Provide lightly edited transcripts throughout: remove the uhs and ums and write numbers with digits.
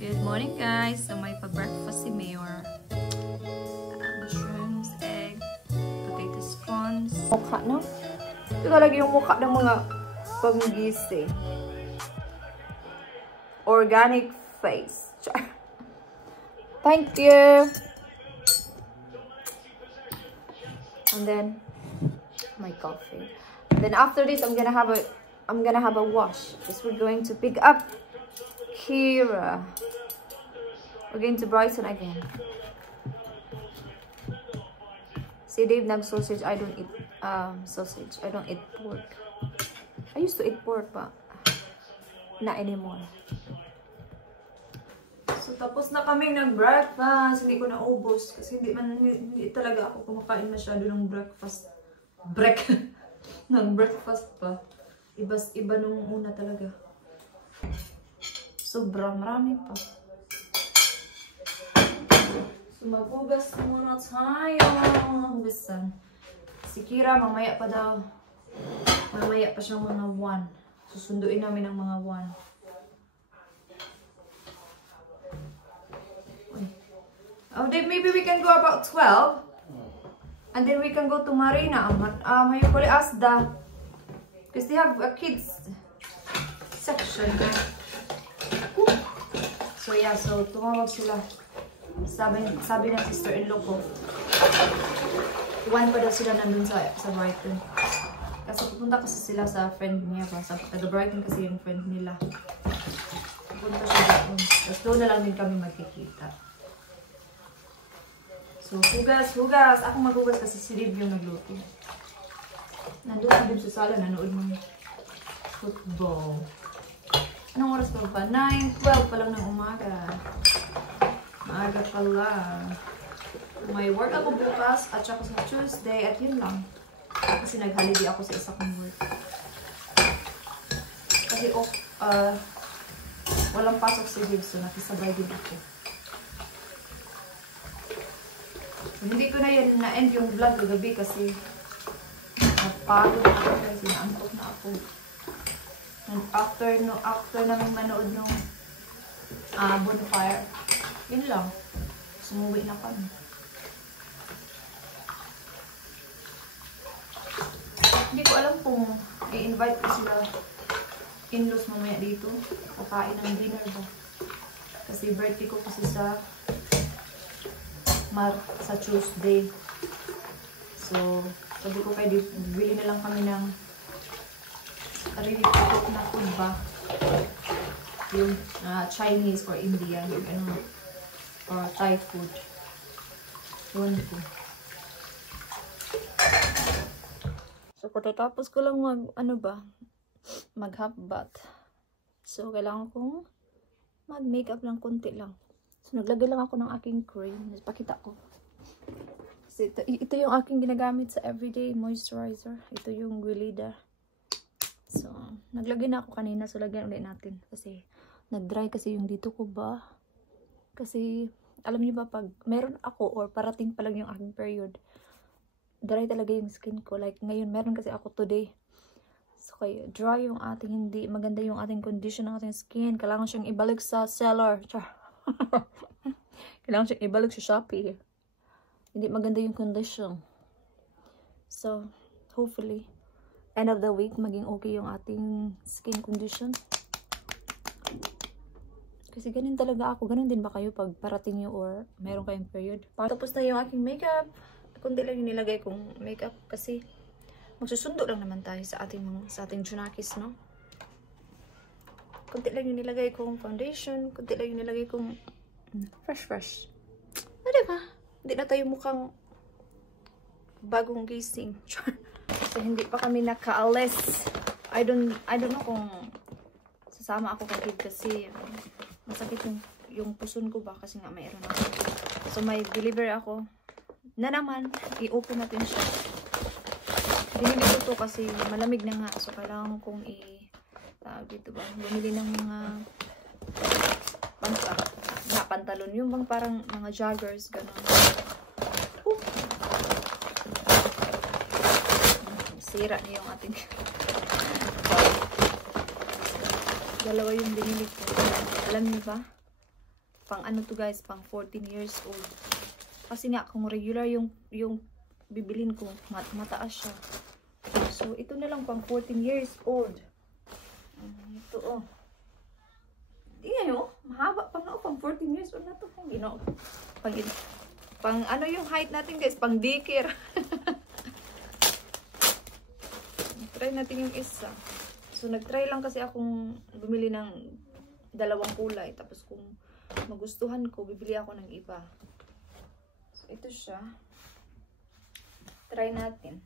Good morning guys! So may pa-breakfast si Mayor. Mushrooms, egg, potato scones. Mukha, no? Ito talaga yung mukha ng mga panggising. Organic face. Thank you! And then, my coffee. And then after this, I'm gonna have a wash. Because we're going to pick up Kira. We're going to Brighton again. Si Dave nag-sausage. I don't eat sausage. I don't eat pork. I used to eat pork, but not anymore. So tapos na kaming nag-breakfast. Hindi ko naubos kasi hindi talaga ako kumakain masyado ng breakfast. Nag-breakfast pa. Iba nung una talaga. Sobrang marami pa. So maghugas muna tayo. Hugasan. Si Kira mamaya pa daw. Mamaya pa siyang mga 1. Susunduin namin ang mga 1. Oh, Dave, maybe we can go about 12. And then we can go to Marina. Mayukuli Asda. Because they have a kids section. So yeah, so tumawag sila. Sabi ng sister-in-law ko. 1 pa daw sila nandun sa Brighton. Kasi pupunta kasi sila sa friend niya pa. Sa Brighton kasi yung friend nila. Pupunta siya doon. Tapos doon na lang din kami magkikita. So hugas. Ako maghugas kasi si Liv yung nagluto. Nandun si Liv sa sala, nanood ng football. Anong oras pa ba? 9:12 pa lang ng umaga. Maaga pala. May work ako bukas at saka sa Tuesday at yun lang. Kasi nag-holiday ako sa isa kong work. Kasi walang pasok si Liv, so nakisabay din ako. So, hindi ko na yan na-end yung vlog kagabi kasi napagod na ako kasi naantok na ako. And after namin manood nung bonfire, yun lang. Sumuwi na kami. Hindi ko alam kung i-invite ko sila in-laws mamaya dito. Kakain ng dinner ba. Kasi birthday ko kasi sa Tuesday. So, sabi ko kayo, bili na lang kami ng really cook na food ba? Yung Chinese or Indian, yung ano, or Thai food. Yun ko. So, katatapos ko lang mag half bath. So, kailangan kong mag-makeup lang konti lang. So, naglagay lang ako ng aking cream. Pakita ko. Kasi ito yung aking ginagamit sa everyday moisturizer. Ito yung Weleda. So, naglagay na ako kanina. So, lagyan ulit natin. Kasi, nag-dry kasi yung dito ko ba. Kasi, alam niyo ba, pag meron ako or parating pa lang yung aking period, dry talaga yung skin ko. Like, ngayon, meron kasi ako today. So, kaya, dry yung ating, hindi maganda yung ating condition ng ating skin. Kailangan siyang ibalik sa seller. Kailangan siyang ibalik sa Shopee. Hindi maganda yung condition. So, hopefully, end of the week, maging okay yung ating skin condition. Kasi ganun talaga ako. Ganun din ba kayo pag parating nyo or meron kayong period? Tapos na yung aking makeup. Kundi lang yung nilagay kong makeup kasi magsusundo lang naman tayo sa ating Junakis, no? Kunti lang yung nilagay kong foundation. Kunti lang yung nilagay kong fresh. O, diba? Hindi na tayo mukhang bagong gising. So, hindi pa kami nakaalis. I don't know kung sasama ako kay Kid kasi masakit yung puson ko ba kasi nga mayroon ako. So, may deliver ako na naman. I-open natin siya. Binili ko to kasi malamig na nga. So, kailangan kong dito ba? Bumili ng mga pantalon. Yung bang parang mga joggers, gano'n. Sira na yung ating dalawa yung binili ko. Alam niyo ba? pang ano to guys, pang 14 years old. Kasi nga, kung regular yung bibilin ko, mataas siya. So, ito na lang pang 14 years old. Ito oh. Tingnan nyo, mahaba pang 14 years old na to. You know, pang ano yung height natin guys, pang daycare. Try natin yung isa. So, nag-try lang kasi akong bumili ng dalawang kulay. Tapos kung magustuhan ko, bibili ako ng iba. So, ito siya. Try natin.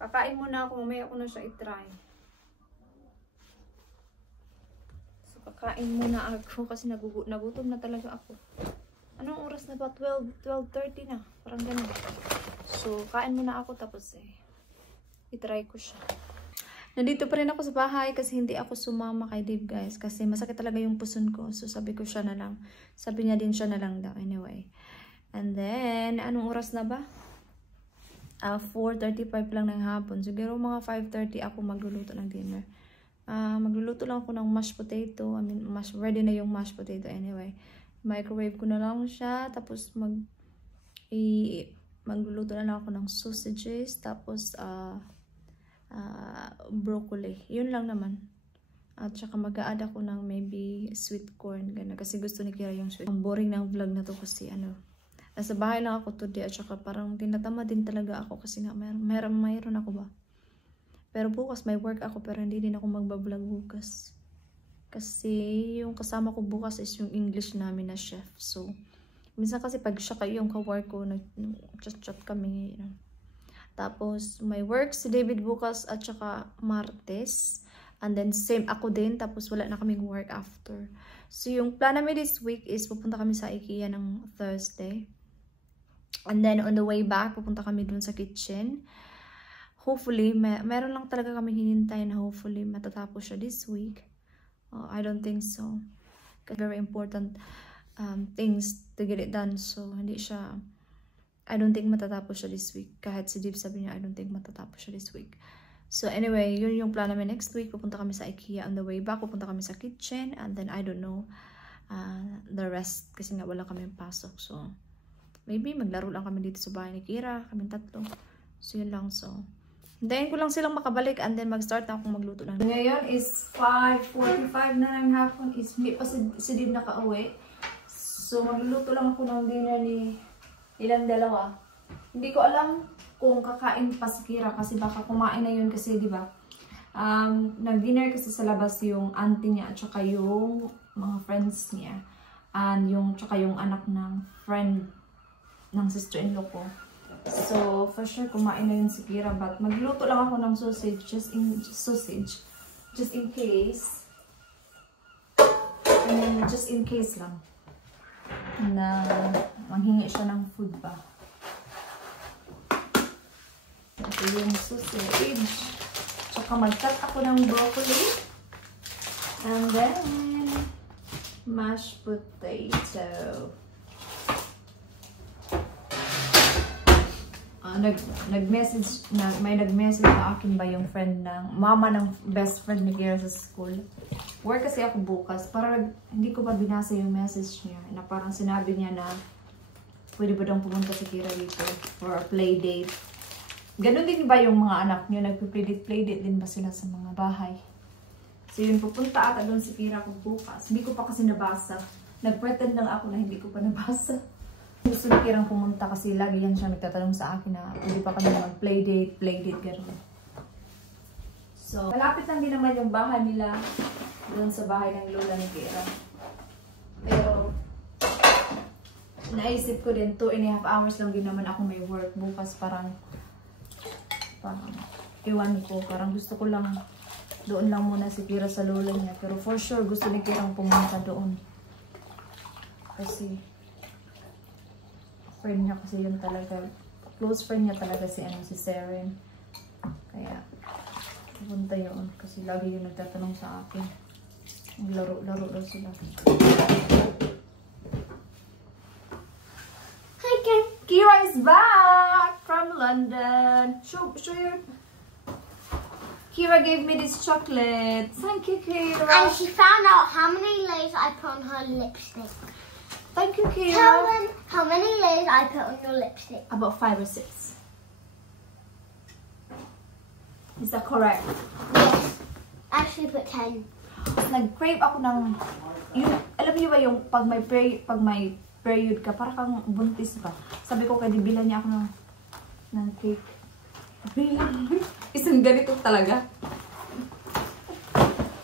Kakain muna ako. Mamaya ko na siya i-try. So, kakain muna ako kasi nagutom na talaga ako. Anong oras na ba? 12:30 na. Parang ganun. So, kain muna ako tapos i-try ko siya. Nandito pa rin ako sa bahay kasi hindi ako sumama kay Dave guys. Kasi masakit talaga yung puson ko. So sabi ko siya na lang. Sabi niya din siya na lang daw anyway. And then, anong oras na ba? 4:35 lang ng hapon. Siguro mga 5:30 ako magluluto ng dinner. Magluluto lang ako ng mashed potato. I mean, ready na yung mashed potato anyway. Microwave ko na lang siya. Tapos magluluto na lang ako ng sausages. Tapos, broccoli. Yun lang naman. At saka mag-a-add ako ng maybe sweet corn. Ganun. Kasi gusto ni Kira yung sweet. Ang boring ng vlog na to kasi nasa bahay lang ako today. At saka parang tinatama din talaga ako kasi nga mayroon ako ba. Pero bukas may work ako pero hindi din ako magbablog bukas. Kasi yung kasama ko bukas is yung English namin na chef. So, minsan kasi pag siya kayo yung ka-work ko, chat kami. Tapos, may work si David bukas at saka Martes. And then, same ako din. Tapos, wala na kaming work after. So, yung plan namin this week is pupunta kami sa IKEA ng Thursday. And then, on the way back, pupunta kami dun sa kitchen. Hopefully, meron lang talaga kami hinintay na hopefully matatapos siya this week. I don't think so. Very important things to get it done. So, hindi siya... I don't think matatapos siya this week. Kahit si Dave sabi niya, I don't think matatapos siya this week. So anyway, yun yung plan namin next week. Pupunta kami sa IKEA. On the way back, pupunta kami sa kitchen. And then I don't know the rest. Kasi nga wala kami pasok. So maybe maglaro lang kami dito sa bahay ni Kira. Kaming tatlo. So yun lang. So hintayin ko lang silang makabalik. And then mag-start na akong magluto lang. Ngayon is 5:45 na ng hapon. Hindi pa si Dave nakauwi. So magluluto lang ako ng dinner ni... ilang dalawa. Hindi ko alam kung kakain pa si Kira kasi baka kumain na yun kasi di ba? Nag-dinner kasi sa labas yung auntie niya at saka yung mga friends niya. And tsaka yung anak ng friend ng sister-in-law ko. So, for sure kumain na yun si Kira. But magluto lang ako ng sausage just in case. Just in case lang. Na manghingi siya ng food ba. Ito yung sausage. Tsaka mag-cut ako ng broccoli. And then, mashed potato. May nag-message na akin ba yung friend ng, mama ng best friend ni Kira sa school. Work kasi ako bukas. Parang hindi ko pa binasa yung message niya. Na parang sinabi niya na pwede ba daw pumunta si Kira dito for a play date. Ganon din ba yung mga anak niyo? Nagpe-play date din ba sila sa mga bahay? So yun, pupunta ata doon si Kira ko bukas. Hindi ko pa kasi nabasa. Nag-pretend lang ako na hindi ko pa nabasa. Gusto ni Kirang pumunta kasi lagi yan siya nagtatanong sa akin na pwede pa kami mag-play date, gano'n. So, malapit lang din naman yung bahay nila doon sa bahay ng lola ni Kira. Pero, naisip ko din, 2.5 hours lang din naman ako may work bukas. Parang iwan ko. Parang gusto ko lang, doon lang muna si Kira sa lola niya. Pero for sure, gusto ni Kirang pumunta doon. Kasi, friend niya kasi yun talaga. Close friend niya talaga si Seren. Kaya, pupunta yun. Kasi lagi yun nagtatanong sa akin. Laro daw sila. Hi, Kira is back from London. Show your... Kira gave me this chocolate. Thank you, Kira. And she found out how many layers I put on her lipstick. Thank you, Kira. Tell them how many layers I put on your lipstick. About 5 or 6. Is that correct? Yes. Actually put 10. Nag-crave ako ng, yun, alam niyo ba yung pag may period ka, para kang buntis ba? Sabi ko, kaya bilan niya ako ng cake. Bilan. Isang ganito talaga.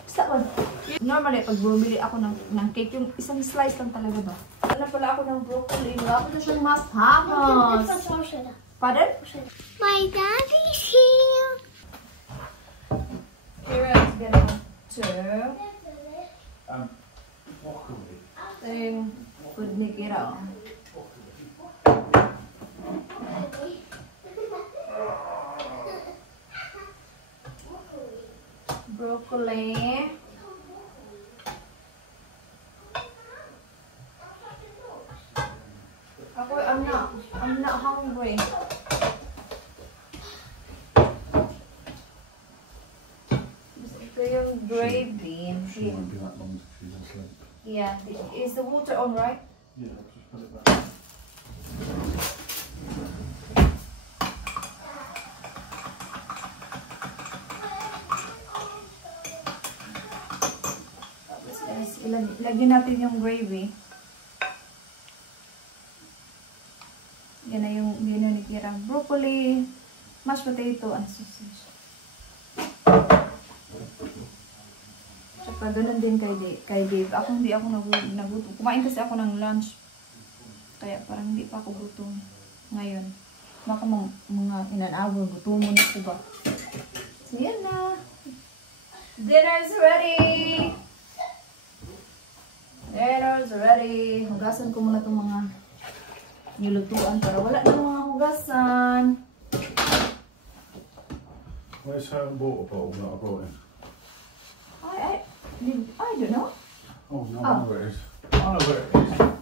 Saan? Normally, pag bumili ako ng cake, yung isang slice lang talaga ba? Wala pala ako ng broccoli. Wala ako na siyang mas-hamos. Pardon? My daddy's here. Here is gonna to Broccoli. yung food ni Kira. Broccoli. Ako, I'm not hungry. Ito yung gravy. She won't be that long if she's asleep. Yeah, is the water on, right? Yeah, just put it back. Tapos, lagyan natin yung gravy. Yan na yung menu ni Kira. Broccoli, mashed potato, and sausage. Tsaka ganun din kay Dave. Ako hindi ako nagutom. Kumain kasi ako ng lunch. Kaya parang hindi pa ako gutom ngayon. Baka mga in an hour gutomon ako ba. So yan na. Dinner's ready! Dinner's ready! Hugasan ko muna itong mga nilutuan para wala na mga hugasan. Where's her water bottle that I brought in? I don't know. Oh, no, Oh. I know where it is. I know where it is.